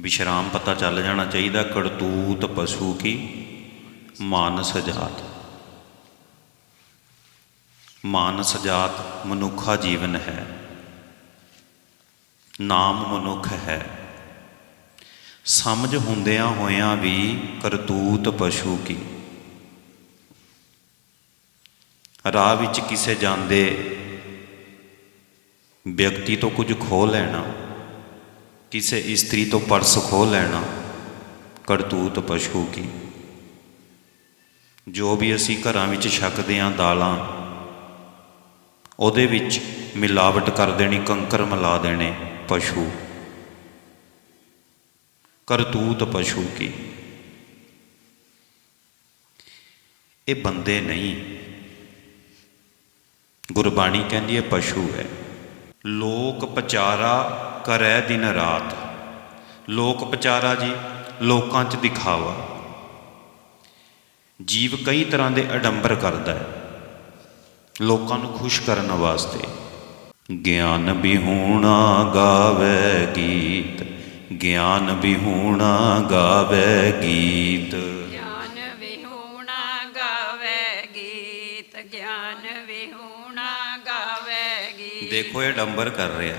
ਵਿਸ਼ਰਾਮ ਪਤਾ ਚੱਲ ਜਾਣਾ ਚਾਹੀਦਾ, ਕਰਤੂਤ ਪਸ਼ੂ ਕੀ? ਮਾਨਸ ਜਾਤ। ਮਾਨਸ ਜਾਤ ਮਨੁੱਖਾ ਜੀਵਨ ਹੈ। ਨਾਮ ਮਨੁੱਖ ਹੈ। ਸਮਝ ਹੁੰਦਿਆਂ ਹੋਇਆਂ ਵੀ ਕਰਤੂਤ ਪਸ਼ੂ ਕੀ? ਰਾਹ ਵਿੱਚ ਕਿਸੇ ਜਾਂਦੇ ਵਿਅਕਤੀ ਤੋਂ ਕੁਝ ਖੋ ਲੈਣਾ। ਕਿਸੇ ਇਸਤਰੀ ਤੋਂ ਪਰਸ ਖੋ ਲੈਣਾ, ਕਰਤੂਤ ਪਸ਼ੂ ਕੀ? ਜੋ ਵੀ ਅਸੀਂ ਘਰਾਂ ਵਿੱਚ ਛਕਦੇ ਹਾਂ ਦਾਲਾਂ, ਉਹਦੇ ਵਿੱਚ ਮਿਲਾਵਟ ਕਰ ਦੇਣੀ, ਕੰਕਰ ਮਿਲਾ ਦੇਣੇ ਪਸ਼ੂ। ਕਰਤੂਤ ਪਸ਼ੂ ਕੀ? ਇਹ ਬੰਦੇ ਨਹੀਂ। ਗੁਰਬਾਣੀ ਕਹਿੰਦੀ ਹੈ ਪਸ਼ੂ ਹੈ। ਲੋਕ ਪਚਾਰਾ ਕਰੈ ਦਿਨ ਰਾਤ। ਲੋਕ ਪਚਾਰਾ ਜੀ ਲੋਕਾਂ 'ਚ ਦਿਖਾਵਾ। ਜੀਵ ਕਈ ਤਰ੍ਹਾਂ ਦੇ ਅਡੰਬਰ ਕਰਦਾ ਹੈ। ਲੋਕਾਂ ਨੂੰ ਖੁਸ਼ ਕਰਨ ਵਾਸਤੇ। ਗਿਆਨ ਵਿਹੂਣਾ ਗਾਵੇ ਗੀਤ। ਗਿਆਨ ਵਿਹੂਣਾ ਗਾਵੇ ਗੀਤ। ਗਿਆਨ ਵਿਹੂਣਾ ਗਾਵੇ ਗੀਤ। ਗਿਆਨ ਵਿਹੂਣਾ ਗਾਵੇ ਗੀਤ। ਦੇਖੋ ਇਹ ਡੰਬਰ ਕਰ ਰਿਹਾ।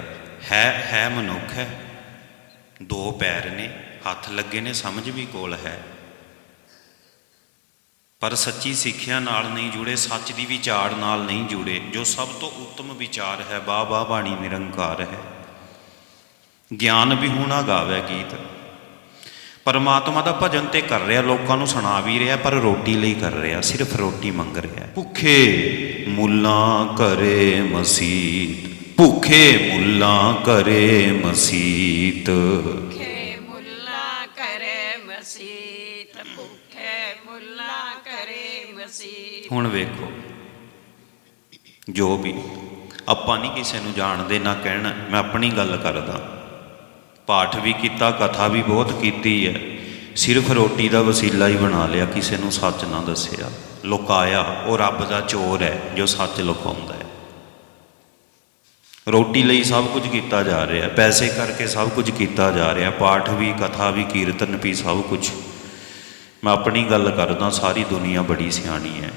ਹੈ ਹੈ ਮਨੁੱਖ ਹੈ। ਦੋ ਪੈਰ ਨੇ, ਹੱਥ ਲੱਗੇ ਨੇ, ਸਮਝ ਵੀ ਕੋਲ ਹੈ। ਪਰ ਸੱਚੀ ਸਿੱਖਿਆ ਨਾਲ ਨਹੀਂ ਜੁੜੇ, ਸੱਚ ਦੀ ਵਿਚਾਰ ਨਾਲ ਨਹੀਂ ਜੁੜੇ। ਜੋ ਸਭ ਤੋਂ ਉੱਤਮ ਵਿਚਾਰ ਹੈ ਬਾ ਬਾ ਬਾਣੀ ਨਿਰੰਕਾਰ ਹੈ। ਗਿਆਨ ਵੀ ਹੋਣਾ ਗਾਵੇ ਗੀਤ। ਪਰਮਾਤਮਾ ਦਾ ਭਜਨ ਤੇ ਕਰ ਰਿਹਾ, ਲੋਕਾਂ ਨੂੰ ਸੁਣਾ ਵੀ ਰਿਹਾ, ਪਰ ਰੋਟੀ ਲਈ ਕਰ ਰਿਹਾ, ਸਿਰਫ ਰੋਟੀ ਮੰਗ ਰਿਹਾ। ਭੁੱਖੇ ਮੁੱਲਾਂ ਕਰੇ ਮਸੀਤ ਭੁੱਖੇ ਮੁੱਲਾਂ ਕਰੇ ਮਸੀਤ। ਭੁੱਖੇ ਮੁੱਲਾ ਕਰੇ ਮਸੀਤ ਭੁੱਖੇ ਮੁੱਲਾ ਕਰੇ ਮਸੀਤ। ਹੁਣ ਵੇਖੋ ਜੋ ਵੀ ਆਪਾਂ ਨਹੀਂ ਕਿਸੇ ਨੂੰ ਜਾਣਦੇ ਨਾ ਕਹਿਣਾ ਮੈਂ ਆਪਣੀ ਗੱਲ ਕਰਦਾ। ਪਾਠ ਵੀ ਕੀਤਾ ਕਥਾ ਵੀ ਬਹੁਤ ਕੀਤੀ ਹੈ। ਸਿਰਫ ਰੋਟੀ ਦਾ ਵਸੀਲਾ ਹੀ ਬਣਾ ਲਿਆ ਕਿਸੇ ਨੂੰ ਸੱਚ ਨਾ ਦੱਸਿਆ। ਲੁਕਾਇਆ ਉਹ ਰੱਬ ਦਾ ਚੋਰ ਹੈ ਜੋ ਸੱਚ ਲੁਕਾਉਂਦਾ ਰੋਟੀ ਲਈ ਸਭ ਕੁਝ ਕੀਤਾ ਜਾ ਰਿਹਾ, ਪੈਸੇ ਕਰਕੇ ਸਭ ਕੁਝ ਕੀਤਾ ਜਾ ਰਿਹਾ, ਪਾਠ ਵੀ, ਕਥਾ ਵੀ, ਕੀਰਤਨ ਵੀ, ਸਭ ਕੁਝ। ਮੈਂ ਆਪਣੀ ਗੱਲ ਕਰਦਾ, ਸਾਰੀ ਦੁਨੀਆ ਬੜੀ ਸਿਆਣੀ ਹੈ।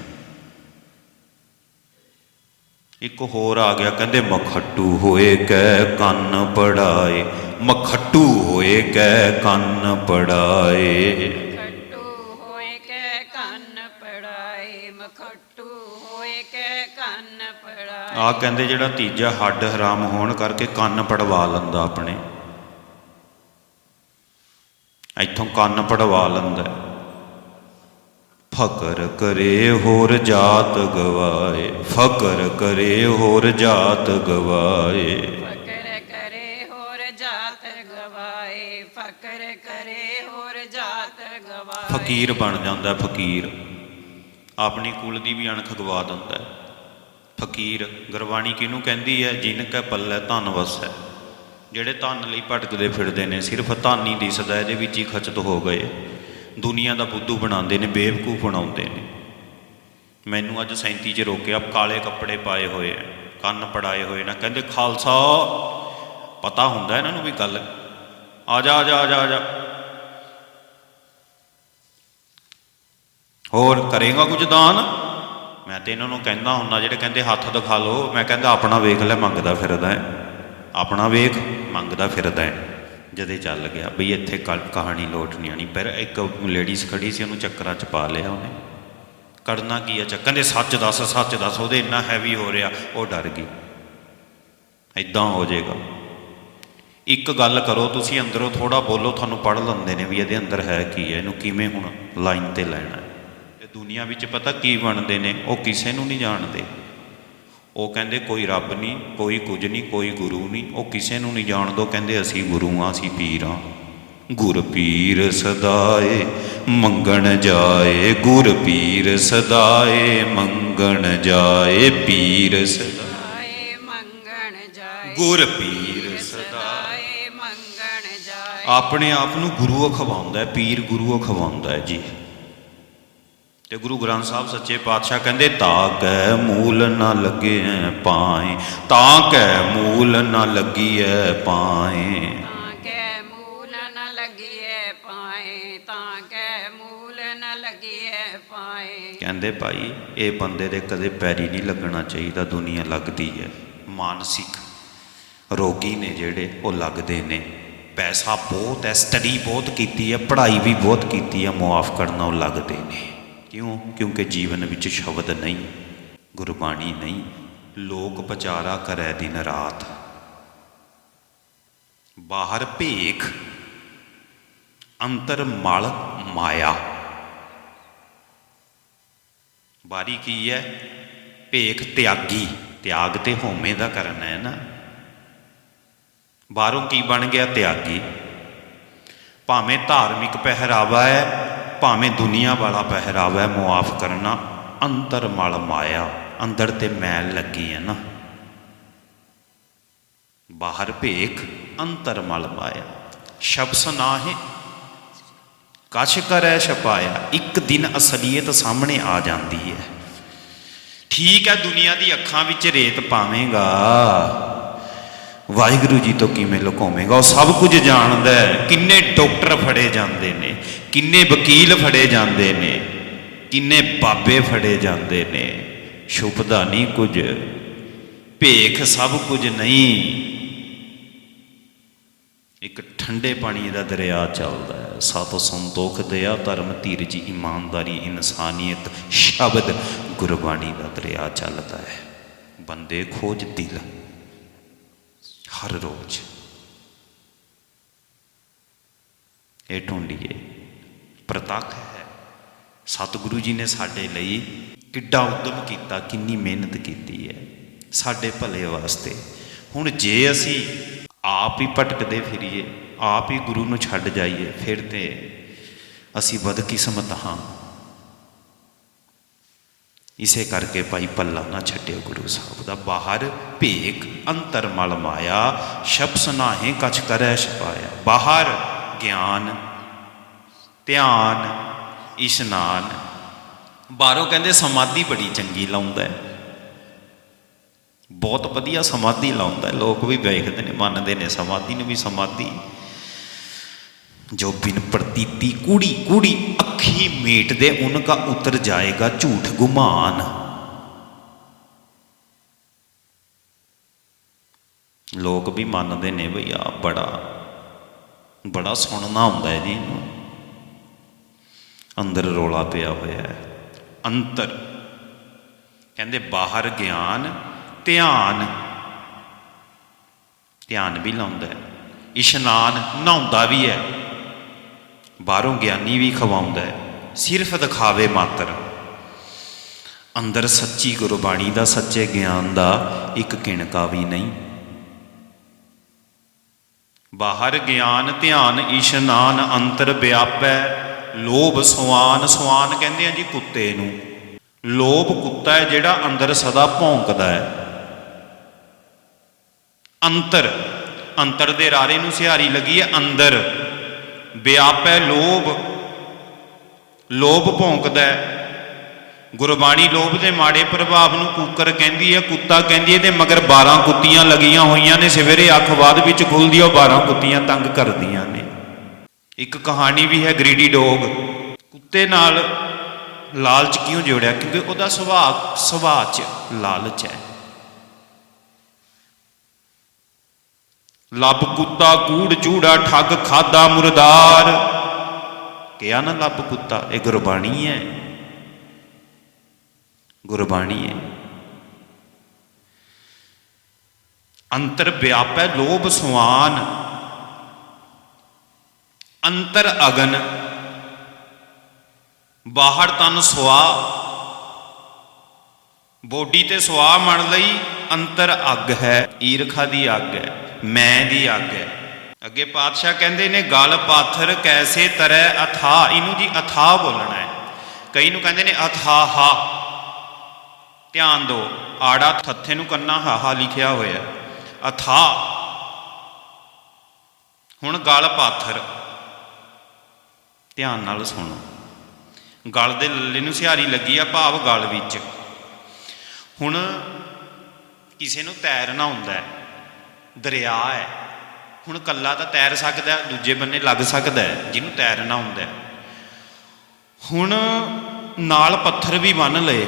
ਇੱਕ ਹੋਰ ਆ ਗਿਆ, ਕਹਿੰਦੇ ਮਖੱਟੂ ਹੋਏ ਕੈ ਕੰਨ ਪੜਾਏ। ਮਖੱਟੂ ਹੋਏ ਕੈ ਕੰਨ ਪੜਾਏ। ਆ ਕਹਿੰਦੇ ਜਿਹੜਾ ਤੀਜਾ ਹੱਡ ਹਰਾਮ ਹੋਣ ਕਰਕੇ ਕੰਨ ਪੜਵਾ ਲੈਂਦਾ ਆਪਣੇ। ਇੱਥੋਂ ਕੰਨ ਪੜਵਾ ਲੈਂਦਾ। ਫਕਰ ਕਰੇ ਹੋਰ ਜਾਤ ਗਵਾਏ ਫਕਰ ਕਰੇ ਹੋਰ ਜਾਤ ਗਵਾਏ। ਫਕਰ ਕਰੇ ਹੋਰ ਜਾਤ ਗਵਾਏ ਫਕਰ ਕਰੇ ਹੋਰ ਜਾਤ ਗਵਾਏ। ਫਕੀਰ ਬਣ ਜਾਂਦਾ ਫਕੀਰ। ਆਪਣੀ ਕੁਲ ਦੀ ਵੀ ਅਣਖ ਗਵਾ ਦਿੰਦਾ ਹੈ। ਫਕੀਰ ਗੁਰਬਾਣੀ ਕਿਹਨੂੰ ਕਹਿੰਦੀ ਹੈ? ਜਿਨ ਕੈ ਪੱਲੇ ਧਨ ਵਸੈ। ਜਿਹੜੇ ਧਨ ਲਈ ਭਟਕਦੇ ਫਿਰਦੇ ਨੇ, ਸਿਰਫ ਧਨ ਹੀ ਦਿਸਦਾ, ਇਹਦੇ ਵਿੱਚ ਹੀ ਖਚਤ ਹੋ ਗਏ। ਦੁਨੀਆ ਦਾ ਬੁੱਧੂ ਬਣਾਉਂਦੇ ਨੇ, ਬੇਵਕੂਫ ਬਣਾਉਂਦੇ ਨੇ। ਮੈਨੂੰ ਅੱਜ 37 ਚ ਰੋਕਿਆ ਕਾਲੇ ਕੱਪੜੇ ਪਾਏ ਹੋਏ ਆ ਕੰਨ ਪੜਾਏ ਹੋਏ ਨਾ। ਕਹਿੰਦੇ, ਖਾਲਸਾ! ਪਤਾ ਹੁੰਦਾ ਇਹਨਾਂ ਨੂੰ ਵੀ ਗੱਲ। ਆ ਜਾ ਆ ਜਾ ਆ ਜਾ ਆ ਜਾ। ਹੋਰ, ਕਰੇਗਾ ਕੁਝ ਦਾਨ? ਮੈਂ ਤੇ ਇਹਨਾਂ ਨੂੰ ਕਹਿੰਦਾ ਹੁੰਦਾ, ਜਿਹੜੇ ਕਹਿੰਦੇ ਹੱਥ ਦਿਖਾ ਲਓ, ਮੈਂ ਕਹਿੰਦਾ ਆਪਣਾ ਵੇਖ ਲੈ, ਮੰਗਦਾ ਫਿਰਦਾ ਹੈ। ਆਪਣਾ ਵੇਖ, ਮੰਗਦਾ ਫਿਰਦਾ ਹੈ। ਜਦੇ ਚੱਲ ਗਿਆ, ਬਈ ਇੱਥੇ ਕੱਲ ਕਹਾਣੀ ਲੋਟ ਨਹੀਂ ਆਣੀ ਪਰ ਇੱਕ ਲੇਡੀਜ਼ ਖੜੀ ਸੀ, ਉਹਨੂੰ ਚੱਕਰਾਂ 'ਚ ਪਾ ਲਿਆ ਉਹਨੇ। ਕਰਨਾ ਕੀ ਹੈ ਚੱਕ, ਕਹਿੰਦੇ ਸੱਚ ਦੱਸ ਸੱਚ ਦੱਸ, ਉਹਦੇ ਇੰਨਾ ਹੈਵੀ ਹੋ ਰਿਹਾ, ਉਹ ਡਰ ਗਈ। ਐਦਾਂ ਹੋ ਜਾਏਗਾ। ਇੱਕ ਗੱਲ ਕਰੋ, ਤੁਸੀਂ ਅੰਦਰੋਂ ਥੋੜਾ ਬੋਲੋ, ਤੁਹਾਨੂੰ ਪੜ ਲੈਂਦੇ ਨੇ ਵੀ ਇਹਦੇ ਅੰਦਰ ਹੈ ਕੀ ਹੈ, ਇਹਨੂੰ ਕਿਵੇਂ ਹੁਣ ਲਾਈਨ ਤੇ ਲੈਣਾ ਦੁਨੀਆ ਵਿੱਚ ਪਤਾ ਕੀ ਬਣਦੇ ਨੇ, ਉਹ ਕਿਸੇ ਨੂੰ ਨਹੀਂ ਜਾਣਦੇ। ਉਹ ਕਹਿੰਦੇ ਕੋਈ ਰੱਬ ਨਹੀਂ, ਕੋਈ ਕੁਝ ਨਹੀਂ, ਕੋਈ ਗੁਰੂ ਨਹੀਂ, ਉਹ ਕਿਸੇ ਨੂੰ ਨਹੀਂ ਜਾਣਦੋ ਕਹਿੰਦੇ ਅਸੀਂ ਗੁਰੂ ਆ ਅਸੀਂ ਪੀਰ ਆ ਗੁਰ ਪੀਰ ਸਦਾਏ ਮੰਗਣ ਜਾਏ ਗੁਰ ਪੀਰ ਸਦਾਏ ਮੰਗਣ ਜਾਏ, ਪੀਰ ਸਦਾਏ ਮੰਗਣ ਜਾਏ ਗੁਰ ਪੀਰ ਸਦਾਏ ਮੰਗਣ ਜਾਏ। ਆਪਣੇ ਆਪ ਨੂੰ ਗੁਰੂ ਅਖਵਾਉਂਦਾ ਹੈ, ਪੀਰ ਗੁਰੂ ਅਖਵਾਉਂਦਾ ਹੈ ਜੀ। ਤੇ ਗੁਰੂ ਗ੍ਰੰਥ ਸਾਹਿਬ ਸੱਚੇ ਪਾਤਸ਼ਾਹ ਕਹਿੰਦੇ ਤਾਂ ਕੈ ਮੂਲ ਨਾ ਲੱਗੇ ਪਾਏ ਤਾਂ ਕੈ ਮੂਲ ਨਾ ਲੱਗੀਐ ਪਾਏ। ਤਾਂ ਕੇ ਮੂਲ ਨ ਲੱਗੀਏ ਪਾਏ ਕਹਿੰਦੇ ਭਾਈ ਇਹ ਬੰਦੇ ਦੇ ਕਦੇ ਪੈਰੀ ਨਹੀਂ ਲੱਗਣਾ ਚਾਹੀਦਾ ਦੁਨੀਆ ਲੱਗਦੀ ਹੈ ਮਾਨਸਿਕ ਰੋਗੀ ਨੇ ਜਿਹੜੇ ਉਹ ਲੱਗਦੇ ਨੇ। ਪੈਸਾ ਬਹੁਤ ਹੈ ਸਟੱਡੀ ਬਹੁਤ ਕੀਤੀ ਹੈ ਪੜ੍ਹਾਈ ਵੀ ਬਹੁਤ ਕੀਤੀ ਹੈ ਮੁਆਫ ਕਰਨਾ ਉਹ ਲੱਗਦੇ ਨੇ। ਕਿਉਂ? ਕਿਉਂਕਿ ਜੀਵਨ ਵਿੱਚ ਸ਼ਬਦ ਨਹੀਂ, ਗੁਰਬਾਣੀ ਨਹੀਂ, ਲੋਕ ਪਚਾਰਾ ਕਰੈ ਦਿਨ ਰਾਤ। ਬਾਹਰ ਭੇਖ, ਅੰਤਰ ਮਲ ਮਾਇਆ। ਬਾਰੀ ਕੀ ਹੈ ਭੇਖ ਤਿਆਗੀ, ਤਿਆਗ ਤੇ ਹੋਮੇ ਦਾ ਕਰਨਾ ਹੈ ਨਾ। ਬਾਹਰੋਂ ਕੀ ਬਣ ਗਿਆ ਤਿਆਗੀ? ਭਾਵੇਂ ਧਾਰਮਿਕ ਪਹਿਰਾਵਾ ਹੈ ਭਾਵੇਂ ਦੁਨੀਆ ਵਾਲਾ ਪਹਿਰਾਵਾ ਮੁਆਫ ਕਰਨਾ ਅੰਤਰ ਮਲ ਮਾਇਆ, ਅੰਦਰ ਤੇ ਮੈਲ ਲੱਗੀ ਹੈ ਨਾ। ਬਾਹਰ ਭੇਖ, ਅੰਤਰ ਮਲ ਮਾਇਆ। ਸ਼ਬਦ ਨਾਹੇ, ਕਛ ਕਰੈ ਛਪਾਇਆ, ਇੱਕ ਦਿਨ ਅਸਲੀਅਤ ਸਾਹਮਣੇ ਆ ਜਾਂਦੀ ਹੈ। ਠੀਕ ਹੈ, ਦੁਨੀਆ ਦੀ ਅੱਖਾਂ ਵਿੱਚ ਰੇਤ ਪਾਵੇਂਗਾ। ਵਾਹਿਗੁਰੂ ਜੀ ਤੋਂ ਕਿਵੇਂ ਲੁਕਾਵੇਂਗਾ? ਉਹ ਸਭ ਕੁਝ ਜਾਣਦਾ ਹੈ। ਕਿੰਨੇ ਡਾਕਟਰ ਫੜੇ ਜਾਂਦੇ ਨੇ ਕਿੰਨੇ ਵਕੀਲ ਫੜੇ ਜਾਂਦੇ ਨੇ, ਕਿੰਨੇ ਬਾਬੇ ਫੜੇ ਜਾਂਦੇ ਨੇ, ਛੁਪਦਾ ਨਹੀਂ ਕੁਝ, ਭੇਖ ਸਭ ਕੁਝ ਨਹੀਂ। ਇੱਕ ਠੰਡੇ ਪਾਣੀ ਦਾ ਦਰਿਆ ਚੱਲਦਾ ਹੈ, ਸਾਤੋਂ ਸੰਤੋਖ ਦਇਆ ਧਰਮ ਧੀਰਜ ਇਮਾਨਦਾਰੀ ਇਨਸਾਨੀਅਤ ਸ਼ਬਦ ਗੁਰਬਾਣੀ ਦਾ ਦਰਿਆ ਚੱਲਦਾ ਹੈ। ਬੰਦੇ ਖੋਜ ਦਿਲ ਹਰ ਰੋਜ਼। ਇਹ ਢੂੰਡੀਏ। ਪ੍ਰਤੱਖ ਹੈ। ਸਤਿਗੁਰੂ ਜੀ ਨੇ ਸਾਡੇ ਲਈ ਕਿੱਡਾ ਉਦਮ ਕੀਤਾ, ਕਿੰਨੀ ਮਿਹਨਤ ਕੀਤੀ ਹੈ ਸਾਡੇ ਭਲੇ ਵਾਸਤੇ। ਹੁਣ ਜੇ ਅਸੀਂ ਆਪ ਹੀ ਭਟਕਦੇ ਫਿਰੀਏ, ਆਪ ਹੀ ਗੁਰੂ ਨੂੰ ਛੱਡ ਜਾਈਏ, ਫਿਰ ਤੇ ਅਸੀਂ ਬਦਕਿਸਮਤ ਹਾਂ। ਇਸੇ ਕਰਕੇ ਭਾਈ ਪੱਲਾ ਨਾ ਛੱਡਿਓ ਗੁਰੂ ਸਾਹਿਬ ਦਾ ਬਾਹਰ ਭੇਕ, ਅੰਤਰ ਮਲ ਮਾਇਆ, ਸ਼ਬਸ ਨਾਹੇ ਕਛ ਕਰੈ ਛਪਾਇਆ। ਬਾਹਰ ਗਿਆਨ ਧਿਆਨ ਇਸ਼ਨਾਨ। ਬਾਹਰੋਂ ਕਹਿੰਦੇ ਸਮਾਧੀ ਬੜੀ ਚੰਗੀ ਲਾਉਂਦਾ ਹੈ। ਬਹੁਤ ਵਧੀਆ ਸਮਾਧੀ ਲਾਉਂਦਾ ਹੈ। ਲੋਕ ਵੀ ਵੇਖਦੇ ਨੇ, ਮੰਨਦੇ ਨੇ, ਸਮਾਧੀ ਨੂੰ ਵੀ ਸਮਾਧੀ। ਜੋ ਬਿਨ ਪ੍ਰਤੀਤੀ ਕੂੜੀ ਕੂੜੀ ਅੱਖੀ ਮੇਟ ਦੇ ਉਨਕਾ ਉਤਰ ਜਾਏਗਾ ਝੂਠ ਗੁਮਾਨ। ਲੋਕ ਵੀ ਮੰਨਦੇ ਨੇ ਭਈ ਆ ਬੜਾ ਬੜਾ ਸੁਣਨਾ ਹੁੰਦਾ ਹੈ ਜੀ ਇਹਨੂੰ। ਅੰਦਰ ਰੋਲਾ ਪਿਆ ਹੋਇਆ ਹੈ। ਅੰਤਰ। ਕਹਿੰਦੇ ਬਾਹਰ ਗਿਆਨ, ਧਿਆਨ। ਧਿਆਨ ਵੀ ਲਾਉਂਦਾ ਹੈ। ਇਸ਼ਨਾਨ ਨਹਾਉਂਦਾ ਵੀ ਹੈ। ਬਾਹਰੋਂ ਗਿਆਨੀ ਵੀ ਖਵਾਉਂਦਾ ਹੈ। ਸਿਰਫ ਦਿਖਾਵੇ ਮਾਤਰ। ਅੰਦਰ ਸੱਚੀ ਗੁਰਬਾਣੀ ਦਾ, ਸੱਚੇ ਗਿਆਨ ਦਾ ਇੱਕ ਕਿਣਕਾ ਵੀ ਨਹੀਂ। ਬਾਹਰ ਗਿਆਨ, ਧਿਆਨ, ਇਸ਼ਨਾਨ, ਅੰਤਰ ਵਿਆਪੈ। ਲੋਭ ਸਵਾਨ ਸਵਾਨ ਕਹਿੰਦੇ ਆ ਜੀ ਕੁੱਤੇ ਨੂੰ। ਲੋਭ ਕੁੱਤਾ ਹੈ ਜਿਹੜਾ ਅੰਦਰ ਸਦਾ ਭੌਂਕਦਾ ਹੈ। ਅੰਤਰ ਅੰਤਰ ਦੇ ਰਾਰੇ ਨੂੰ ਸਿਹਾਰੀ ਲੱਗੀ ਹੈ ਅੰਦਰ। ਵਿਆਪੈ ਲੋਭ। ਲੋਭ ਭੌਂਕਦਾ ਹੈ। ਗੁਰਬਾਣੀ ਲੋਭ ਦੇ ਮਾੜੇ ਪ੍ਰਭਾਵ ਨੂੰ ਕੂਕਰ ਕਹਿੰਦੀ ਹੈ, ਕੁੱਤਾ ਕਹਿੰਦੀ ਹੈ ਤੇ ਮਗਰ 12 ਕੁੱਤੀਆਂ ਲੱਗੀਆਂ ਹੋਈਆਂ ਨੇ, ਸਵੇਰੇ ਅੱਖ ਬਾਅਦ ਵਿੱਚ ਖੁੱਲਦੀ ਹੈ, ਉਹ 12 ਕੁੱਤੀਆਂ ਤੰਗ ਕਰਦੀਆਂ ਨੇ। ਇੱਕ ਕਹਾਣੀ ਵੀ ਹੈ ਗ੍ਰੀਡੀ ਡੋਗ। ਕੁੱਤੇ ਨਾਲ ਲਾਲਚ ਕਿਉਂ ਜੋੜਿਆ? ਕਿਉਂਕਿ ਉਹਦਾ ਸੁਭਾਅ ਸੁਭਾਅ 'ਚ ਲਾਲਚ ਹੈ। ਲੱਭ ਕੁੱਤਾ ਕੂੜ ਚੂੜਾ, ਠੱਗ ਖਾਦਾ ਮੁਰਦਾਰ। ਕਿਹਾ ਨਾ ਲੱਭ ਕੁੱਤਾ, ਇਹ ਗੁਰਬਾਣੀ ਹੈ। ਗੁਰਬਾਣੀ ਹੈ। ਅੰਤਰ ਵਿਆਪੈ ਲੋਭ ਸੁਆਨ। ਅੰਤਰ ਅਗਨ, ਬਾਹਰ ਤਨ ਸੁਆ, ਬੋਡੀ ਤੇ ਸੁਆ ਮਣ ਲਈ ਅੰਤਰ ਅੱਗ ਹੈ, ਈਰਖਾ ਦੀ ਅੱਗ ਹੈ, ਮੈਂ ਦੀ ਅੱਗ ਹੈ। ਅੱਗੇ ਪਾਤਸ਼ਾਹ ਕਹਿੰਦੇ ਨੇ, ਗਲ ਪਾਥਰ ਕੈਸੇ ਤਰੈ ਅਥਾ, ਇਹਨੂੰ ਜੀ ਅਥਾ ਬੋਲਣਾ ਹੈ। ਕਈ ਨੂੰ ਕਹਿੰਦੇ ਨੇ ਅਥਾਹਾ ਧਿਆਨ ਦਿਓ, ਆੜਾ ਥੱਥੇ ਨੂੰ ਕੰਨਾ ਹਾਹਾ ਲਿਖਿਆ ਹੋਇਆ ਅਥਾ। ਹੁਣ ਗਲ ਪਾਥਰ। ਧਿਆਨ ਨਾਲ ਸੁਣੋ। ਗਲ ਦੇ ਲੱਲੇ ਨੂੰ ਸਿਹਾਰੀ ਲੱਗੀ ਆ ਭਾਵ ਗਲ ਵਿੱਚ। ਹੁਣ ਕਿਸੇ ਨੂੰ ਤੈਰਨਾ ਹੁੰਦਾ ਹੈ, ਦਰਿਆ ਹੈ, ਹੁਣ ਕੱਲਾ ਤਾਂ ਤੈਰ ਸਕਦਾ ਦੂਜੇ ਬੰਨੇ ਲੱਗ ਸਕਦਾ ਜਿਹਨੂੰ ਤੈਰਨਾ ਹੁੰਦਾ ਹੁਣ ਨਾਲ ਪੱਥਰ ਵੀ ਬੰਨ ਲਏ।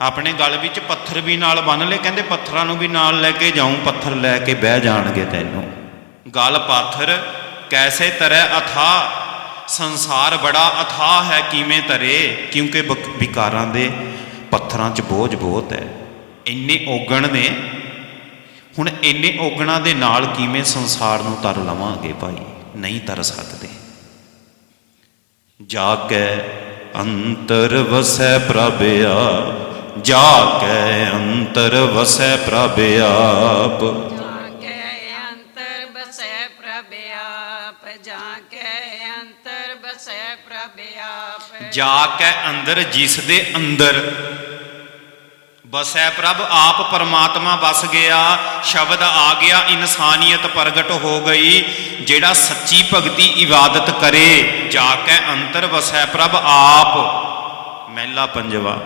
ਆਪਣੇ ਗਲ ਵਿੱਚ ਪੱਥਰ ਵੀ ਨਾਲ ਬੰਨ ਲਏ, ਕਹਿੰਦੇ ਪੱਥਰਾਂ ਨੂੰ ਵੀ ਨਾਲ ਲੈ ਕੇ ਜਾਉਂ ਪੱਥਰ ਲੈ ਕੇ ਬਹਿ ਜਾਣਗੇ ਤੈਨੂੰ। ਗਲ ਪਾਥਰ ਕੈਸੇ ਤਰੈ ਅਥਾ ਸੰਸਾਰ ਬੜਾ ਅਥਾ ਹੈ, ਕਿਵੇਂ ਤਰੇ? ਕਿਉਂਕਿ ਵਿਕਾਰਾਂ ਦੇ ਪੱਥਰਾਂ 'ਚ ਬੋਝ ਬਹੁਤ ਹੈ। ਇੰਨੇ ਔਗਣ ਨੇ। ਹੁਣ ਇੰਨੇ ਔਗਣਾਂ ਦੇ ਨਾਲ ਕਿਵੇਂ ਸੰਸਾਰ ਨੂੰ ਤਰ ਲਵਾਂਗੇ ਭਾਈ? ਨਹੀਂ ਤਰ ਸਕਦੇ। ਜਾ ਕੇ ਅੰਤਰ ਵਸੈ ਪ੍ਰਭ ਜਾ ਕੇ ਅੰਤਰ ਵਸੈ ਪ੍ਰਭ ਆਪ। ਜਾ ਕੇ ਅੰਦਰ, ਜਿਸ ਦੇ ਅੰਦਰ। ਵਸੈ ਪ੍ਰਭ, ਆਪ ਪਰਮਾਤਮਾ ਵਸ ਗਿਆ। ਸ਼ਬਦ ਆ ਗਿਆ, ਇਨਸਾਨੀਅਤ ਪ੍ਰਗਟ ਹੋ ਗਈ। ਜਿਹੜਾ ਸੱਚੀ ਭਗਤੀ ਇਬਾਦਤ ਕਰੇ, ਜਾ ਕੇ ਅੰਤਰ ਵਸੈ ਪ੍ਰਭ, ਆਪ। ਮਹਿਲਾ ਪੰਜਵਾ।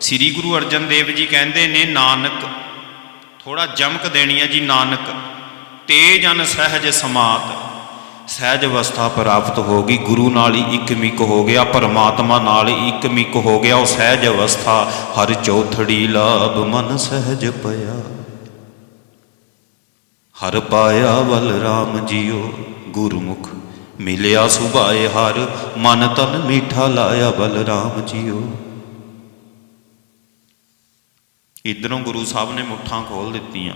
ਸ੍ਰੀ ਗੁਰੂ ਅਰਜਨ ਦੇਵ ਜੀ ਕਹਿੰਦੇ ਨੇ, ਨਾਨਕ ਥੋੜਾ ਜਮਕ ਦੇਣੀ ਹੈ ਜੀ, ਨਾਨਕ। ਤੇਜ ਜਨ ਸਹਿਜ ਸਮਾਤ। ਸਹਿਜ ਅਵਸਥਾ ਪ੍ਰਾਪਤ ਹੋ ਗਈ, ਗੁਰੂ ਨਾਲ ਹੀ ਇੱਕ ਮਿਕ ਹੋ ਗਿਆ, ਪਰਮਾਤਮਾ ਨਾਲ ਹੀ ਇੱਕ ਮਿਕ ਹੋ ਗਿਆ, ਉਹ ਸਹਿਜ ਅਵਸਥਾ, ਹਰ ਚੌਥੜੀ ਲਾਭ ਮਨ ਸਹਿਜ ਪਿਆ। ਹਰ ਪਾਇਆ ਬਲ ਰਾਮ ਜੀਓ, ਗੁਰਮੁਖ ਮਿਲਿਆ ਸੁਭਾਏ ਹਰ, ਮਨ ਤਨ ਮੀਠਾ ਲਾਇਆ ਬਲ ਰਾਮ ਜੀਓ। ਇਧਰੋਂ ਗੁਰੂ ਸਾਹਿਬ ਨੇ ਮੁੱਠਾਂ ਖੋਲ ਦਿੱਤੀਆਂ।